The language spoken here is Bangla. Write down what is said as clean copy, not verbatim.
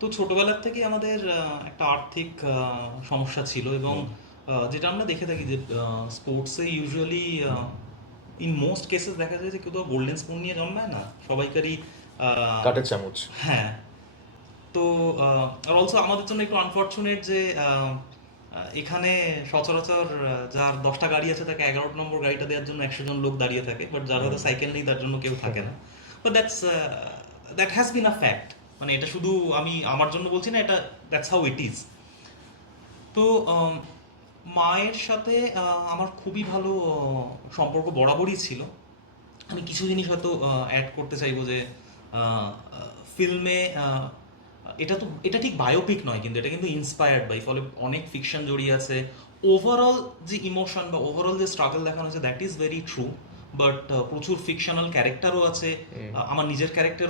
তো ছোটবেলার থেকেই আমাদের একটা আর্থিক সমস্যা ছিল, এবং যেটা আমরা দেখে থাকি যে স্পোর্টসে ইউজুয়ালি ইন মোস্ট কেসেস দেখা যায় যে কেউ তো গোল্ডেন স্পুন নিয়ে জন্মায় না, সবাইকারই কাঠের চামচ। হ্যাঁ। তো আর অলসো আমাদের জন্য একটু আনফরচুনেট যে এখানে সচরাচর যার 10টা গাড়ি আছে তাকে 11 নম্বর গাড়িটা দেওয়ার জন্য 100 জন লোক দাঁড়িয়ে থাকে, বাট যার হাতে সাইকেল নেই তার জন্য কেউ থাকে না। But that has been a fact. মানে এটা শুধু আমি আমার জন্য বলছি না, এটা দ্যাটস হাউ ইট ইজ। তো মায়ের সাথে আমার খুবই ভালো সম্পর্ক বরাবরই ছিল। আমি কিছু জিনিস হয়তো অ্যাড করতে চাইবো যে ফিল্মে এটা ঠিক বায়োপিক নয়, কিন্তু এটা কিন্তু ইন্সপায়ার্ড বাই, ফলে অনেক ফিকশন জড়িয়ে আছে। ওভারঅল যে ইমোশন বা ওভারঅল যে স্ট্রাগল দেখানো হচ্ছে that is very true, but প্রচুর ফিকশনাল ক্যারেক্টারও আছে। আমার নিজের ক্যারেক্টার